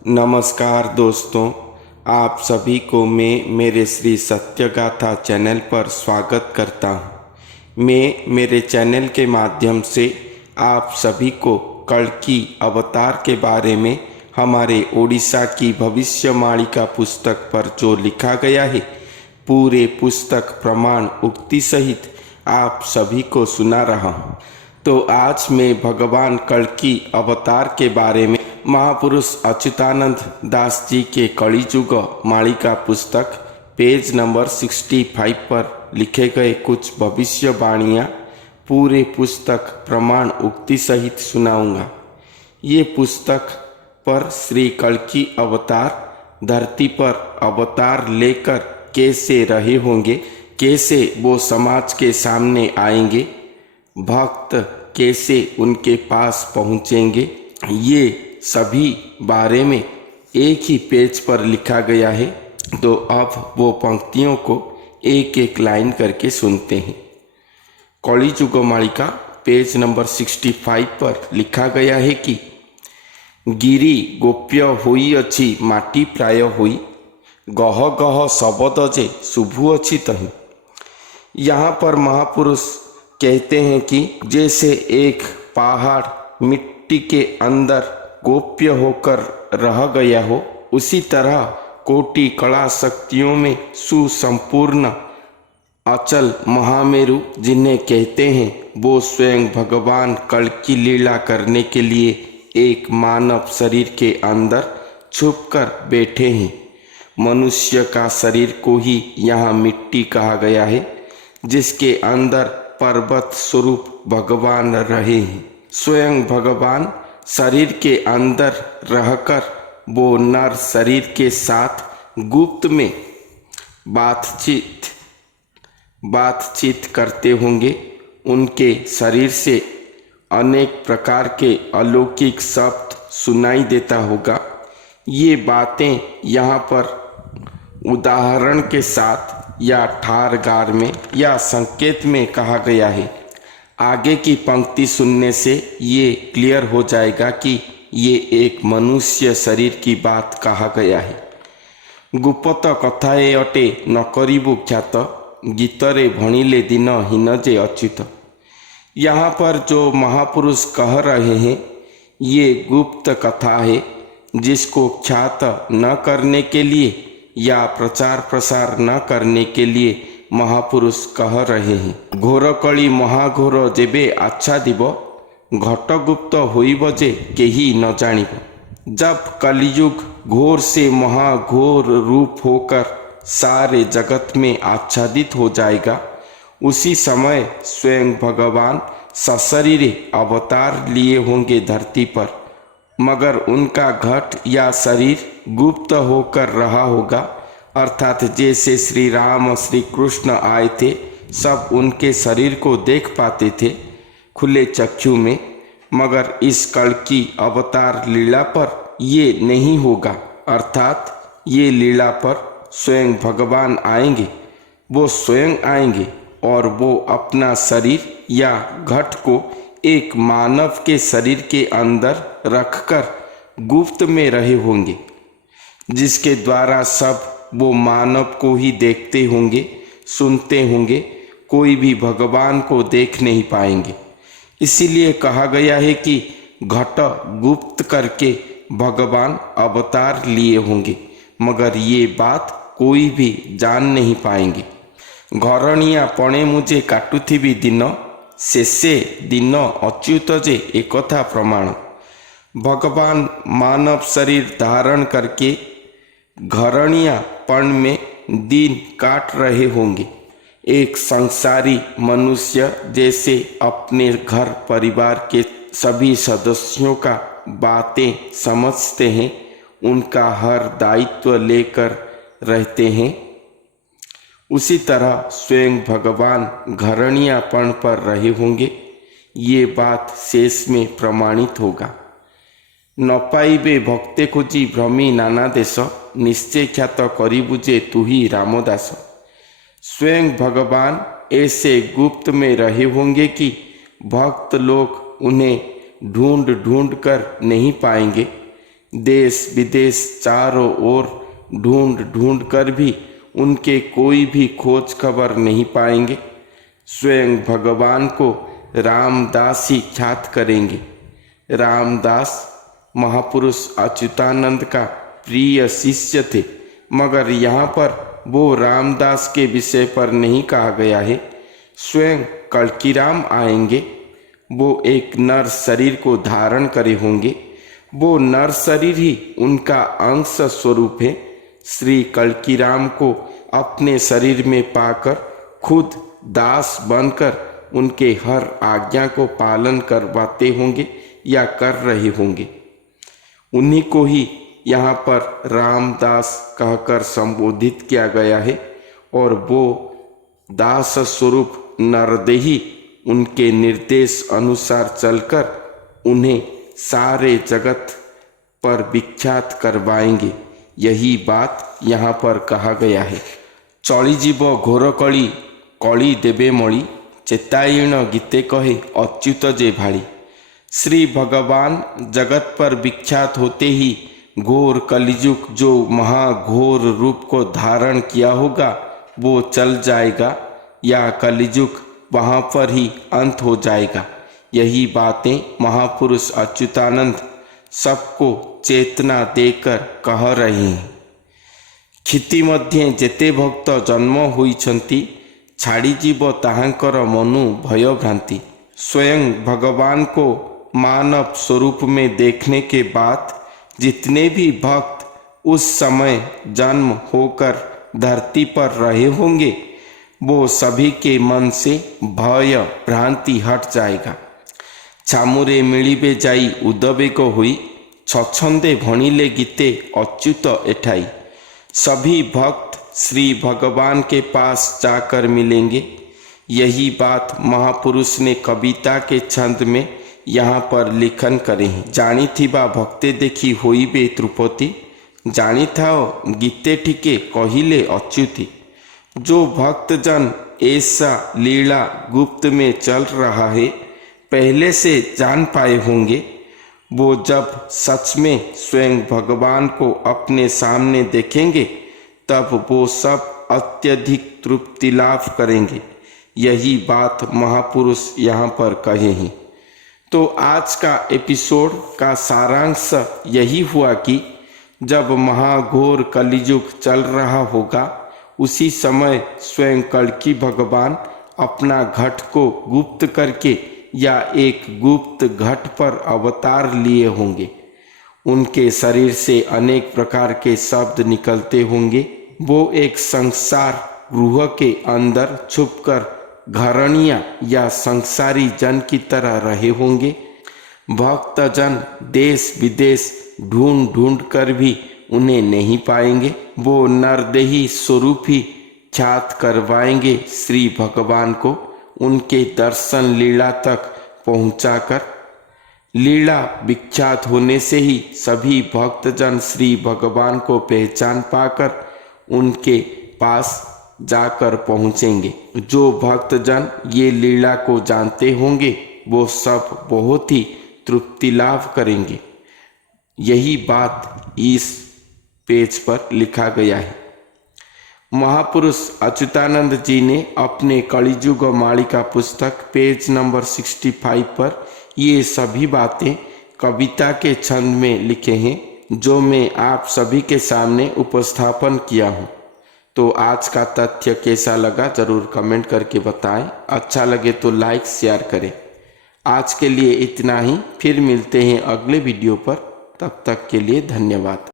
नमस्कार दोस्तों, आप सभी को मैं मेरे श्री सत्यगाथा चैनल पर स्वागत करता हूँ। मैं मेरे चैनल के माध्यम से आप सभी को कल्कि अवतार के बारे में हमारे ओडिशा की भविष्यवाणी पुस्तक पर जो लिखा गया है, पूरे पुस्तक प्रमाण उक्ति सहित आप सभी को सुना रहा हूँ। तो आज मैं भगवान कल्कि अवतार के बारे में महापुरुष अच्युतानंद दास जी के कलियुग मालिका पुस्तक पेज नंबर 65 पर लिखे गए कुछ भविष्यवाणियाँ पूरे पुस्तक प्रमाण उक्ति सहित सुनाऊंगा। ये पुस्तक पर श्री कल्कि अवतार धरती पर अवतार लेकर कैसे रहे होंगे, कैसे वो समाज के सामने आएंगे, भक्त कैसे उनके पास पहुँचेंगे, ये सभी बारे में एक ही पेज पर लिखा गया है। तो अब वो पंक्तियों को एक एक लाइन करके सुनते हैं। कलियुग मालिका पेज नंबर 65 पर लिखा गया है कि गिरी गोप्य होई अछि माटी प्राय होई, गह गह शबद जे शुभु अछि तही। यहाँ पर महापुरुष कहते हैं कि जैसे एक पहाड़ मिट्टी के अंदर गोप्य होकर रह गया हो, उसी तरह कोटि कला शक्तियों में सुसंपूर्ण अचल महामेरु जिन्हें कहते हैं, वो स्वयं भगवान कल्कि लीला करने के लिए एक मानव शरीर के अंदर छुपकर बैठे हैं। मनुष्य का शरीर को ही यहाँ मिट्टी कहा गया है, जिसके अंदर पर्वत स्वरूप भगवान रहे हैं। स्वयं भगवान शरीर के अंदर रहकर वो नर शरीर के साथ गुप्त में बातचीत करते होंगे। उनके शरीर से अनेक प्रकार के अलौकिक शब्द सुनाई देता होगा। ये बातें यहाँ पर उदाहरण के साथ या ठारगार में या संकेत में कहा गया है। आगे की पंक्ति सुनने से ये क्लियर हो जाएगा कि ये एक मनुष्य शरीर की बात कहा गया है। गुप्त कथाए अटे न करिबु ख्यात, गीतरे भणिले दिन हीन जे अच्युत। यहाँ पर जो महापुरुष कह रहे हैं, ये गुप्त कथा है, जिसको ख्यात न करने के लिए या प्रचार प्रसार न करने के लिए महापुरुष कह रहे हैं। घोर कली महाघोर जेबे आच्छादिब, घटगुप्त होइब जे केही न जानिब। जब कलियुग घोर से महाघोर रूप होकर सारे जगत में आच्छादित हो जाएगा, उसी समय स्वयं भगवान सशरीरे अवतार लिए होंगे धरती पर, मगर उनका घट या शरीर गुप्त होकर रहा होगा। अर्थात जैसे श्री राम श्री कृष्ण आए थे, सब उनके शरीर को देख पाते थे खुले चक्षु में, मगर इस कल्कि अवतार लीला पर ये नहीं होगा। अर्थात ये लीला पर स्वयं भगवान आएंगे, वो स्वयं आएंगे और वो अपना शरीर या घट को एक मानव के शरीर के अंदर रखकर गुप्त में रहे होंगे, जिसके द्वारा सब वो मानव को ही देखते होंगे, सुनते होंगे, कोई भी भगवान को देख नहीं पाएंगे। इसीलिए कहा गया है कि घट गुप्त करके भगवान अवतार लिए होंगे, मगर ये बात कोई भी जान नहीं पाएंगे। घरणिया पणे मुझे काटुथिबी दिन, शेषे दिन अच्युत जे एकथा प्रमाण। भगवान मानव शरीर धारण करके घरणियापन में दिन काट रहे होंगे। एक संसारी मनुष्य जैसे अपने घर परिवार के सभी सदस्यों का बातें समझते हैं, उनका हर दायित्व लेकर रहते हैं, उसी तरह स्वयं भगवान घरणियापन पर रहे होंगे। ये बात शेष में प्रमाणित होगा। न पाइबे भक्ते खोजी भ्रमी नाना देश, निश्चय ख्यात करिबु जे तू ही रामदास। स्वयं भगवान ऐसे गुप्त में रहे होंगे कि भक्त लोग उन्हें ढूंढ ढूंढ कर नहीं पाएंगे। देश विदेश चारों ओर ढूंढ ढूंढ कर भी उनके कोई भी खोज खबर नहीं पाएंगे। स्वयं भगवान को रामदास ही ख्यात करेंगे। रामदास महापुरुष अच्युतानंद का प्रिय शिष्य थे, मगर यहाँ पर वो रामदास के विषय पर नहीं कहा गया है। स्वयं कल्कीराम आएंगे। वो एक नर शरीर को धारण करे होंगे। वो नर शरीर ही उनका अंश स्वरूप है। श्री कल्कीराम को अपने शरीर में पाकर खुद दास बनकर उनके हर आज्ञा को पालन करवाते होंगे या कर रहे होंगे। उन्हीं को ही यहाँ पर रामदास कहकर संबोधित किया गया है और वो दास स्वरूप नरदेही उनके निर्देश अनुसार चलकर उन्हें सारे जगत पर विख्यात करवाएंगे। यही बात यहाँ पर कहा गया है। चलिजीव घोर कली कली देवे मणि चेतायण गीते कहे अच्युत जे भाड़ी। श्री भगवान जगत पर विख्यात होते ही घोर कलिजुग जो महाघोर रूप को धारण किया होगा वो चल जाएगा या कलिजुग वहाँ पर ही अंत हो जाएगा। यही बातें महापुरुष अच्युतानंद सबको चेतना देकर कह रहे हैं। क्षिति मध्य जेते भक्त जन्म होइछंती छाड़ी जीव ताहांकर मनु भय भ्रांति। स्वयं भगवान को मानव स्वरूप में देखने के बाद जितने भी भक्त उस समय जन्म होकर धरती पर रहे होंगे वो सभी के मन से भय भ्रांति हट जाएगा। छामुरे मिलिबे जाई उदवेग हुई छछंदे भणिले गीते अच्युत एठाई। सभी भक्त श्री भगवान के पास जाकर मिलेंगे। यही बात महापुरुष ने कविता के छंद में यहाँ पर लिखन करे हैं। जानी थी बा भक्ते देखी होइबे त्रुपति जानी थाओ गीते ठीके कहिले अच्युति। जो भक्तजन ऐसा लीला गुप्त में चल रहा है पहले से जान पाए होंगे, वो जब सच में स्वयं भगवान को अपने सामने देखेंगे तब वो सब अत्यधिक तृप्ति लाभ करेंगे। यही बात महापुरुष यहाँ पर कहे हैं। तो आज का एपिसोड का सारांश यही हुआ कि जब महाघोर कलियुग चल रहा होगा उसी समय स्वयं कल्की भगवान अपना घट को गुप्त करके या एक गुप्त घट पर अवतार लिए होंगे। उनके शरीर से अनेक प्रकार के शब्द निकलते होंगे। वो एक संसार रूह के अंदर छुपकर घरणिया या संसारी जन की तरह रहे होंगे। भक्तजन देश विदेश ढूंढ ढूंढ कर भी उन्हें नहीं पाएंगे। वो नरदेही स्वरूप ही ख्यात करवाएंगे श्री भगवान को, उनके दर्शन लीला तक पहुंचाकर। लीला विख्यात होने से ही सभी भक्तजन श्री भगवान को पहचान पाकर उनके पास जाकर पहुंचेंगे। जो भक्तजन ये लीला को जानते होंगे वो सब बहुत ही तृप्ति लाभ करेंगे। यही बात इस पेज पर लिखा गया है। महापुरुष अच्युतानंद जी ने अपने कलियुग मालिका पुस्तक पेज नंबर 65 पर ये सभी बातें कविता के छंद में लिखे हैं जो मैं आप सभी के सामने उपस्थापन किया हूँ। तो आज का तथ्य कैसा लगा जरूर कमेंट करके बताएं। अच्छा लगे तो लाइक शेयर करें। आज के लिए इतना ही, फिर मिलते हैं अगले वीडियो पर। तब तक के लिए धन्यवाद।